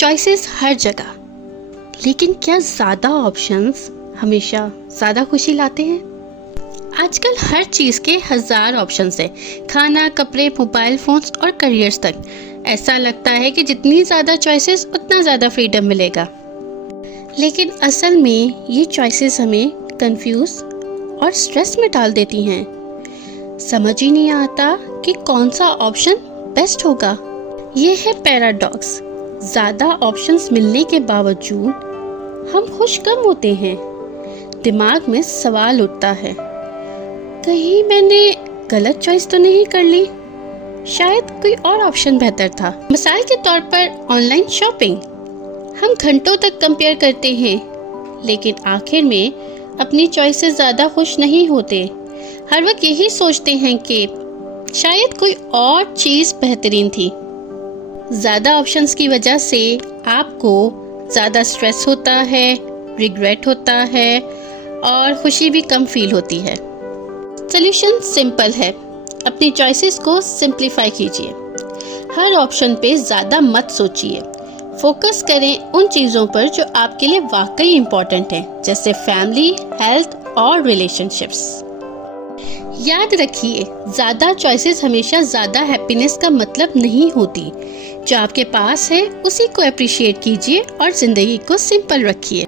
Choices हर जगह, लेकिन क्या ज़्यादा ऑप्शंस हमेशा ज़्यादा खुशी लाते हैं? आजकल हर चीज़ के हज़ार ऑप्शंस हैं, खाना, कपड़े, मोबाइल फ़ोन्स और करियर्स तक। ऐसा लगता है कि जितनी ज़्यादा चॉइसेस उतना ज़्यादा फ्रीडम मिलेगा, लेकिन असल में ये चॉइसेस हमें कंफ्यूज और स्ट्रेस में डाल देती हैं। समझ ही नहीं आता कि कौन सा ऑप्शन बेस्ट होगा। ये है पैराडॉक्स। ज़्यादा ऑप्शंस मिलने के बावजूद हम खुश कम होते हैं। दिमाग में सवाल उठता है, कहीं मैंने गलत चॉइस तो नहीं कर ली? शायद कोई और ऑप्शन बेहतर था। मिसाल के तौर पर ऑनलाइन शॉपिंग। हम घंटों तक कंपेयर करते हैं, लेकिन आखिर में अपनी चॉइस से ज़्यादा खुश नहीं होते। हर वक्त यही सोचते हैं कि शायद कोई और चीज़ बेहतरीन थी। ज़्यादा ऑप्शंस की वजह से आपको ज़्यादा स्ट्रेस होता है, रिग्रेट होता है और खुशी भी कम फील होती है। सॉल्यूशन सिंपल है, अपनी चॉइसेस को सिंप्लीफाई कीजिए। हर ऑप्शन पे ज़्यादा मत सोचिए, फोकस करें उन चीज़ों पर जो आपके लिए वाकई इम्पोर्टेंट हैं, जैसे फैमिली, हेल्थ और रिलेशनशिप्स। याद रखिए, ज़्यादा चॉइसेस हमेशा ज़्यादा हैप्पीनेस का मतलब नहीं होती। जो आपके पास है उसी को अप्रिशिएट कीजिए और ज़िंदगी को सिंपल रखिए।